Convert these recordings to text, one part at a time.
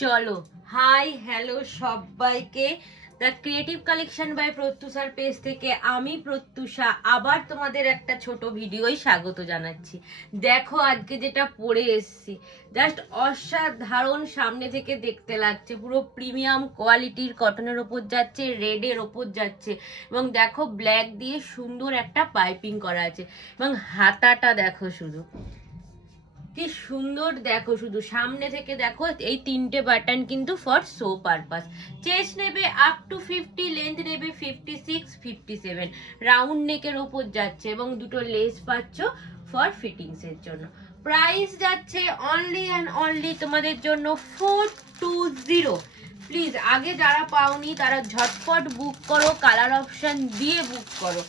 চলো hi hello সবাইকে, the creative collection by প্রত্যুষার পেজ থেকে আমি প্রত্যুষা আবার তোমাদের একটা ছোট ভিডিওই স্বাগত জানাচ্ছি। দেখো আজকে যেটা পরে এসেছি, জাস্ট অসাধারণ, সামনে থেকে দেখতে লাগছে, পুরো প্রিমিয়াম কোয়ালিটির কটনের ওপর যাচ্ছে, রেডের ওপর যাচ্ছে এবং দেখো ব্ল্যাক দিয়ে সুন্দর একটা পাইপিং করা আছে এবং হাতাটা দেখো শুধু কি সুন্দর, দেখো শুধু সামনে থেকে দেখো, এই তিনটে বাটন কিন্তু ফর শো পারপাস। চেস্ট নেবে আপ টু 50, লেন্থ নেবে 56, 57, রাউন্ড নেকের ওপর যাচ্ছে এবং দুটো লেস পাচ্ছ ফর ফিটিংস এর জন্য। প্রাইস যাচ্ছে অনলি অ্যান্ড অনলি তোমাদের জন্য 420। প্লিজ আগে যারা পাওনি তারা ঝটপট বুক করো, কালার অপশন দিয়ে বুক করো।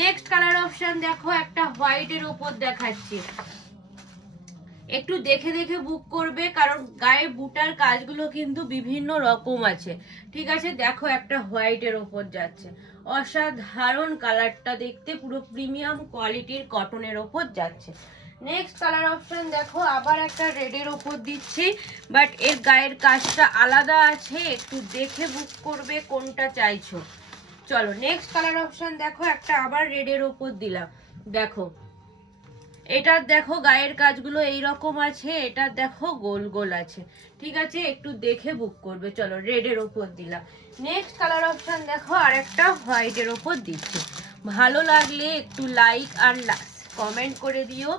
নেক্সট কালার অপশন দেখো, একটা হোয়াইটের ওপর দেখাচ্ছি, একটু দেখে দেখে বুক করবে কারণ গায়ে বুটার কাজগুলো কিন্তু বিভিন্ন রকম আছে, ঠিক আছে। দেখো একটা হোয়াইটের ওপর যাচ্ছে, অসাধারণ কালারটা দেখতে, পুরো প্রিমিয়াম কোয়ালিটির কটনের ওপর যাচ্ছে। নেক্সট কালার অপশন দেখো, আবার একটা রেডের ওপর দিচ্ছি, বাট এর গায়ের কাজটা আলাদা আছে, একটু দেখে বুক করবে কোনটা চাইছো। চলো নেক্সট কালার অপশন দেখো, একটা আবার রেডের ওপর দিলাম, দেখো এটার দেখো গায়ের কাজগুলো এইরকম আছে, এটার দেখো গোল গোল আছে, ঠিক আছে, একটু দেখে বুক করবে। চলো রেডের ওপর দিলাম। নেক্সট কালার অপশন দেখো, আর একটা হোয়াইটের ওপর দিচ্ছি। ভালো লাগলে একটু লাইক আর কমেন্ট করে দিও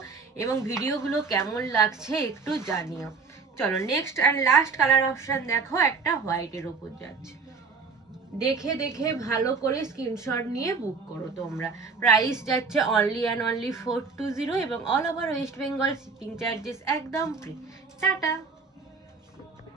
এবং ভিডিওগুলো কেমন লাগছে একটু জানিও। চলো next and last colour option দেখো, একটা হোয়াইটের ওপর যাচ্ছে, দেখে দেখে ভালো করে স্ক্রিনশট নিয়ে বুক করো তোমরা। প্রাইস যাচ্ছে অনলি অ্যান্ড অনলি 420 এবং all over West Bengal shipping charges একদম ফ্রি। টাটা।